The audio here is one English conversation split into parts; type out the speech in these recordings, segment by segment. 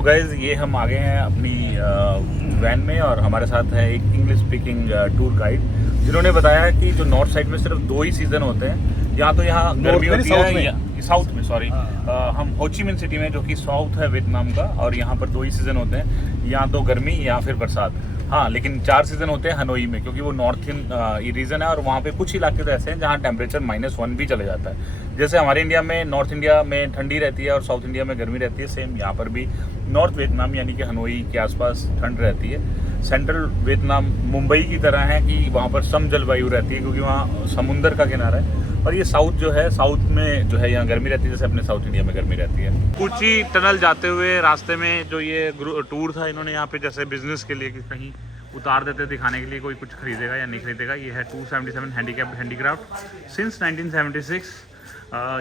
तो गाइज ये हम आ गए हैं अपनी वैन में और हमारे साथ है एक इंग्लिश स्पीकिंग टूर गाइड जिन्होंने बताया है कि जो नॉर्थ साइड में सिर्फ 2 ही सीज़न होते हैं। यहाँ गर्मी होती है, साउथ में सॉरी, हम होची मिन सिटी में जो कि साउथ है वियतनाम का, और यहाँ पर 2 ही सीज़न होते हैं, या तो गर्मी या फिर बरसात। हाँ, लेकिन 4 सीज़न होते हैं हनोई में, क्योंकि वो नॉर्थन रीजन है और वहाँ पे कुछ इलाके तो ऐसे हैं जहाँ टेम्परेचर -1 भी चले जाता है। जैसे हमारे इंडिया में, नॉर्थ इंडिया में ठंडी रहती है और साउथ इंडिया में गर्मी रहती है, सेम यहाँ पर भी नॉर्थ वियतनाम यानी कि हनोई के आसपास ठंड रहती है। सेंट्रल वियतनाम मुंबई की तरह है कि वहाँ पर सम जलवायु रहती है, क्योंकि वहाँ समुंदर का किनारा है। और ये साउथ जो है, साउथ में जो है यहाँ गर्मी रहती है, जैसे अपने साउथ इंडिया में गर्मी रहती है। ऊंची टनल जाते हुए रास्ते में जो ये टूर था, इन्होंने यहाँ पे जैसे बिजनेस के लिए कि कहीं उतार देते दिखाने के लिए कोई कुछ खरीदेगा या नहीं खरीदेगा। ये है 277 हैंडीक्राफ्ट सिंस 1976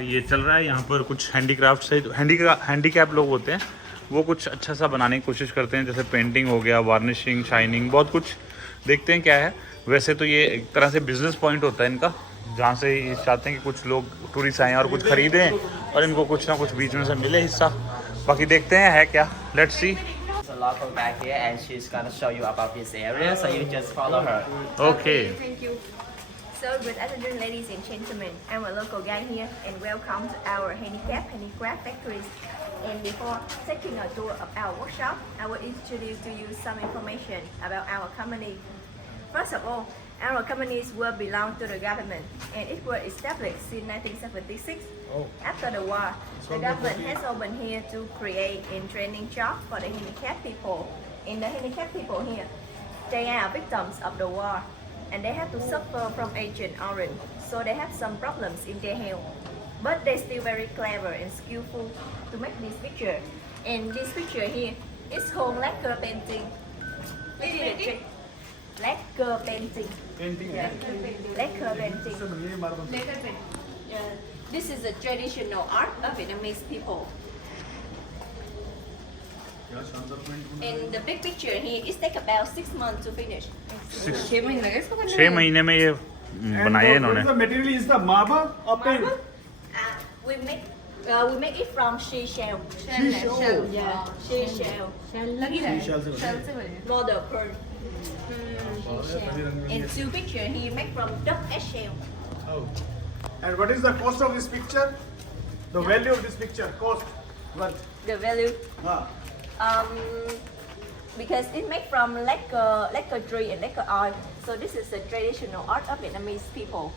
ये चल रहा है। यहाँ पर कुछ हैंडीक्राफ्ट से हैंडीकैप लोग होते हैं, वो कुछ अच्छा सा बनाने की कोशिश करते हैं, जैसे पेंटिंग हो गया, वार्निशिंग, शाइनिंग, बहुत कुछ। देखते हैं क्या है। वैसे तो ये एक तरह से बिजनेस पॉइंट होता है इनका, जहाँ से ये चाहते हैं कि कुछ लोग टूरिस्ट आएँ और कुछ खरीदें और इनको कुछ ना कुछ बीच में से मिले हिस्सा। बाकी देखते हैं है क्या, let's see. Local guy here and she's gonna show you about this area, so you just follow her. Okay. Thank you. So good afternoon, ladies and gentlemen. I'm a local guide here and welcome to our handicraft factories. And before taking a tour of our workshop, I will introduce to you some information about our company. First of all, our companies will belong to the government and it was established in 1976. After the war, the government has opened here to create and training jobs for the handicapped people. And the handicapped people here, they are victims of the war and they have to suffer from Agent Orange, so they have some problems in their health. But they're still very clever and skillful to make this picture. And this picture here is called lacquer painting. This is the trick. Lacquer painting. Yeah. Lacquer painting. Yeah. This is a traditional art of Vietnamese people. And the big picture here is take about 6 months to finish. 6 महीने में ये बनाए हैं इन्होंने। The material is the marble or paint? We make it from seashell. Seashell. Yeah, seashell. Model pearl. And 2 picture here make from duck eggshell. Oh. And what is the cost of this picture? The value of this picture, cost, worth. The value, Ah. because it made from lacquer tree and lacquer oil. So this is the traditional art of Vietnamese people.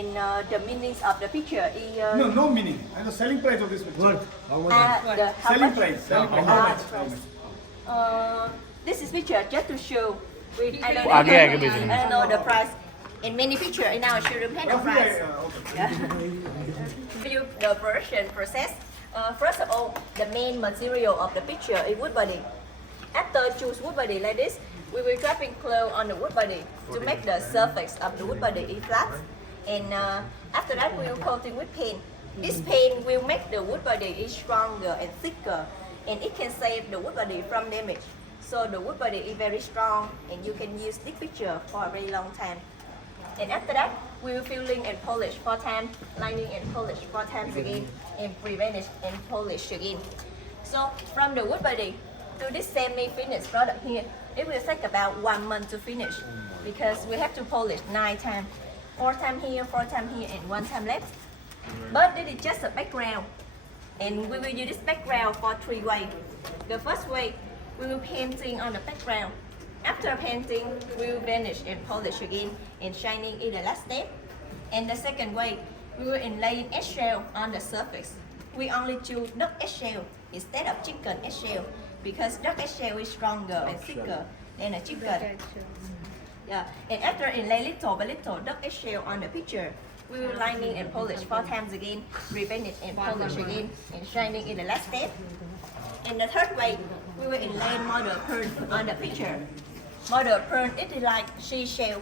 And the meanings of the picture is No meaning. And the selling price of this picture. how Selling much? price. Selling price. How much? This is picture just to show. I don't आगे आगे know, भेजेंगे। I don't know the price. In many picture in our showroom have the price. Okay. The version process. First of all, the main material of the picture is wood body. After choose wood body like this, we will dropping clay on the wood body to make the surface of the wood body is flat. And after that, we will coating with paint. This paint will make the wood body is stronger and thicker, and it can save the wood body from damage. So the wood body is very strong, and you can use this picture for a very long time. And after that, we will filling and polish 4 times, lining and polish 4 times again, and pre-vanish and polish again. So from the wood body to this semi-finished product here, it will take about 1 month to finish because we have to polish 9 times, 4 times here, 4 times here, and 1 time left. But this is just a background, and we will use this background for 3 ways. The first way, we will painting on the background. After painting, we will vanish and polish again and shining in the last step. And the second way, we will inlay eggshell on the surface. We only choose duck eggshell instead of chicken eggshell because duck eggshell is stronger and thicker than a chicken. Yeah. And after inlay little by little duck eggshell on the picture, we will lining and polish 4 times again, re-vanish and polish again and shining in the last step. And the third way, we will inlay model pearl on the picture. Model pearl it is like seashell.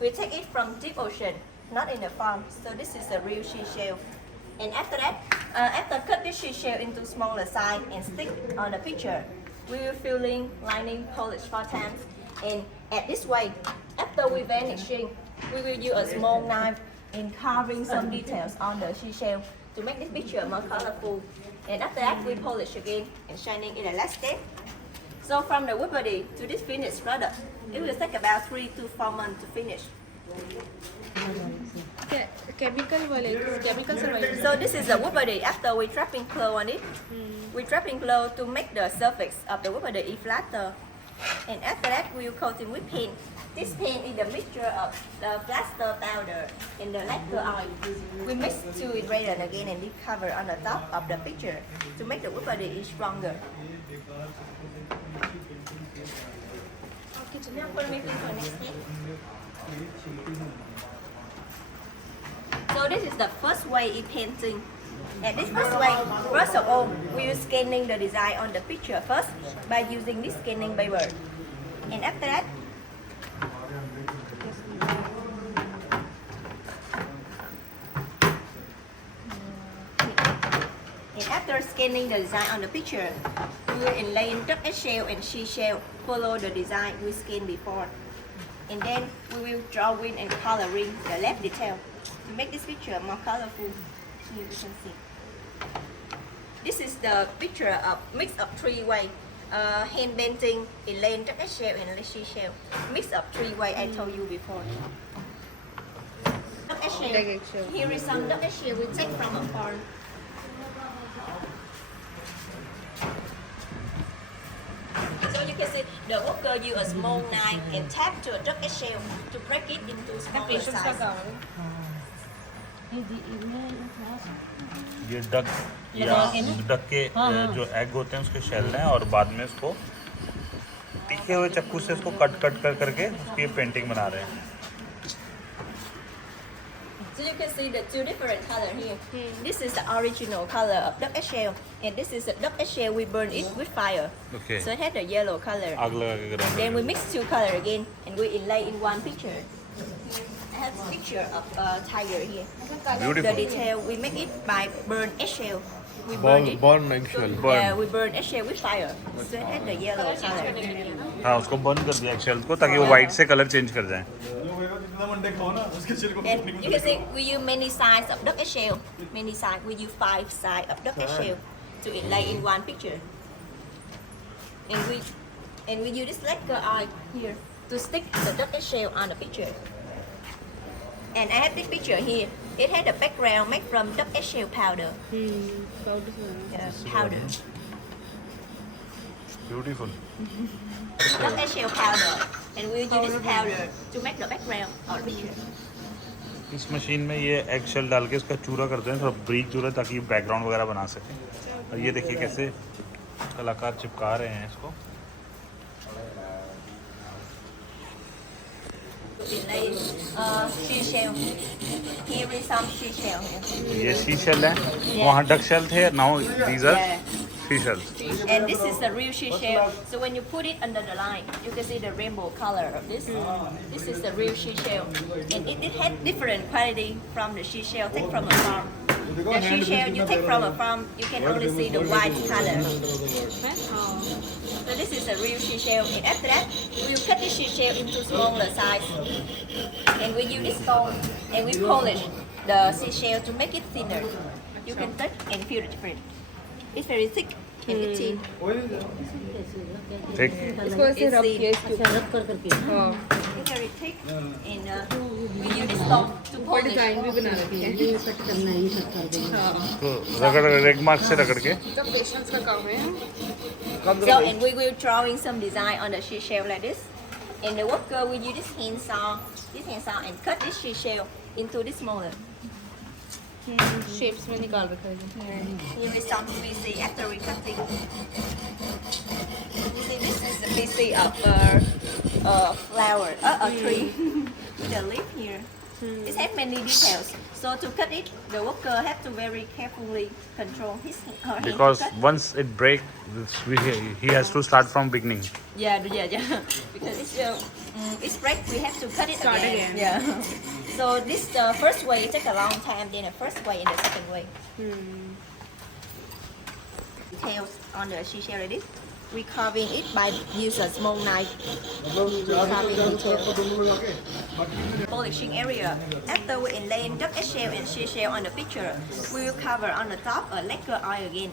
We take it from deep ocean, not in the farm. So this is a real seashell. And after that, after cut this seashell into smaller size and stick on the picture, we will filling, lining, polish 4 times. And at this way, after we vanishing, we will use a small knife in carving some details on the seashell to make this picture more colorful. And after that, we polish again and shining in the last step. So from the wood body to this finished product, it will take about 3 to 4 months to finish. Chemical वाले chemical survival So this is the wood body. After we trapping clay on it, we trapping clay to make the surface of the wood body flatter. And after that, we will coating with paint. This paint is the mixture of the plaster powder and the lacquer oil. We mix two ingredients again and we cover on the top of the picture to make the wood body stronger. Okay, so now follow me please for next step. So this is the first way in painting. And this first way, first of all, we are scanning the design on the picture first by using this scanning paper. And after that, scanning the design on the picture, we will inlay duck eggshell and seashell, follow the design we scanned before. And then we will drawing and coloring the left detail to make this picture more colorful. Here you can see. This is the picture of mix of 3 way. Hand painting, inlaying duck eggshell and seashell. Mix of 3 way I told you before. Duck eggshell. Here is some duck eggshell we take from a farm. So you can see the worker use a small knife and tap to a duck eggshell to break it into smaller size. ये duck या duck के जो egg होते हैं उसके shell हैं और बाद में इसको तीखे हुए चाकू से इसको कट कर करके उसकी पेंटिंग बना रहे हैं. So you can see the two different color here. This is the original color of duck eggshell, and this is the duck eggshell we burn it with fire. Okay. So it had the yellow color. आग लगा के गरम Then we mix two color again, and we inlay in one picture. I have a picture of a tiger here. Beautiful. The detail we make it by burn eggshell. We burn it. Burn eggshell. Yeah, we burn eggshell with fire. So it had the yellow color. हाँ उसको burn कर दिया eggshell को ताकि वो white से colour change कर जाए. And you can see we use many sides of duck eggshell. Many sides. We use 5 sides of duck eggshell to inlay in one picture. And we use this lacquer oil here to stick the duck eggshell on the picture. And I have this picture here. It had a background made from duck eggshell powder. Powder. Beautiful. Duck eggshell powder. And we use this powder to make the background of the picture. इस machine में ये eggshell डाल के इसका चूरा करते हैं, थोड़ा ब्रीक चूरा ताकि बैकग्राउंड वगैरह बना सकें. और ये देखिए कैसे कलाकार चिपका रहे हैं इसको. Seashell. Here is some seashell here. ये seashell है. वहाँ duck shell थे. Now these are seashells. And this is the real seashell. So when you put it under the line, you can see the rainbow color of this. This is the real seashell, and it had different quality from the seashell take from a farm. The seashell you take from a farm, you can only see the white color. So this is a real seashell, and after that, we will cut the seashell into smaller size, and we use this stone, and we polish the seashell to make it thinner. You can touch and feel the difference. It's very thick and it's thin. ठीक. इसको ऐसे रब किया It's very thick, and we use this stone to polish. Design भी बना रखी है तो रगड़ रेग मार्क से रगड़ के. तो पेशेंस का काम है. So, and we will drawing some design on the seashell like this. And the worker will use this hand saw and cut this seashell into this smaller. Shapes में निकाल रखा है. Here is some PC after we cutting. You see, this is the PC of a flower, a tree with a leaf here. It has many details. So to cut it, the worker have to very carefully control his her hand. Because to cut. once it break, he has to start from beginning. Yeah. Because it's break, we have to cut it Start again. again. Yeah. So this the first way it take a long time, then the first way and the second way. Details on the seashell like this. we carving it by use a small knife. Carving detail. Polishing area. After we inlay duck eggshell and seashell on the picture, we will cover on the top a lacquer oil again.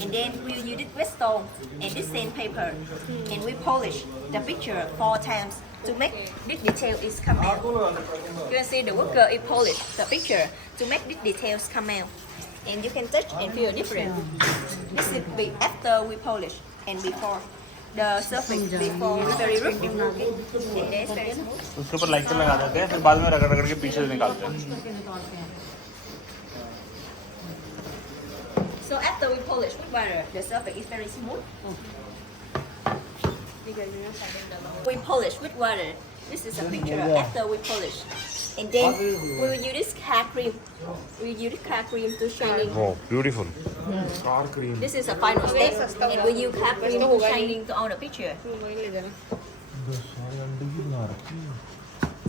And then we will use whetstone and this sandpaper. And we polish the picture 4 times to make this detail is come out. You can see the worker is polish the picture to make these details come out. And you can touch and feel different. This is be after we polish and before. The surface before is very rough and then it's very smooth. उसके ऊपर lighter लगा देते हैं, फिर बाद में रगड़ रगड़ के पीछे से निकालते हैं. So after we polish with butter, the surface is very smooth. We polish with water. This is a picture after we polish. And then we will use this car cream. We use car cream to shining. Wow, beautiful. This is a final step. And we use car cream to shining to all the picture.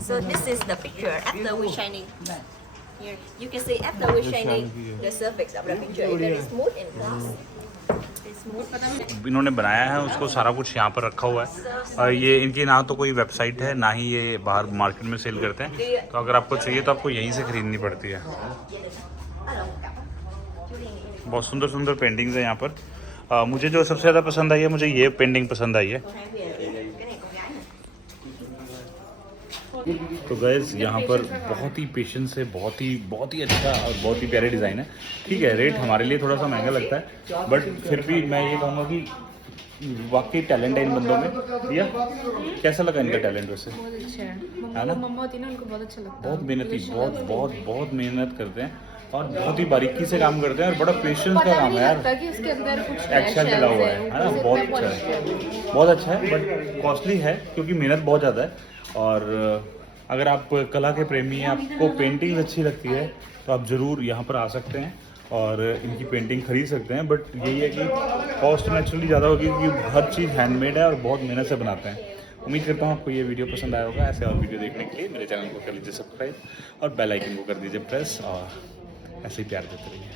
So this is the picture after we shining. Here you can see after we shining, the surface of the picture is very smooth and gloss. इन्होंने बनाया है उसको सारा कुछ यहाँ पर रखा हुआ है. और ये इनकी ना तो कोई वेबसाइट है ना ही ये बाहर मार्केट में सेल करते हैं. तो अगर आपको चाहिए तो आपको यहीं से खरीदनी पड़ती है. बहुत सुंदर सुंदर पेंटिंग्स है यहाँ पर. मुझे जो सबसे ज़्यादा पसंद आई है, मुझे ये पेंटिंग पसंद आई है. तो गाइस यहाँ पर बहुत ही पेशेंस है, बहुत ही अच्छा और बहुत ही प्यारे डिज़ाइन है. ठीक है, रेट हमारे लिए थोड़ा सा महंगा लगता है, बट फिर भी मैं ये कहूँगा कि वाकई टैलेंट है इन बंदों में. भैया कैसा लगा इनका टैलेंट वैसे? बहुत अच्छा है ना? मम्मा होती है ना, उनको बहुत अच्छा लगता है. बहुत मेहनती, बहुत मेहनत करते हैं और बहुत ही बारीकी से काम करते हैं और बड़ा पेशेंस का काम है यार. कि उसके अंदर कुछ एक्सेल डला हुआ है ना. बहुत अच्छा है बट कॉस्टली है क्योंकि मेहनत बहुत ज़्यादा है. और अगर आप कला के प्रेमी हैं, आपको पेंटिंग अच्छी लगती है, तो आप ज़रूर यहाँ पर आ सकते हैं और इनकी पेंटिंग खरीद सकते हैं. बट यही है कि कॉस्ट नेचुरली ज़्यादा होगी क्योंकि हर चीज़ हैंडमेड है और बहुत मेहनत से बनाते हैं. उम्मीद करता हूँ आपको ये वीडियो पसंद आया होगा. ऐसे और वीडियो देखने के लिए मेरे चैनल को कर लीजिए सब्सक्राइब और बेल आइकन को कर दीजिए प्रेस और ऐसे ही प्यार देते रहिए.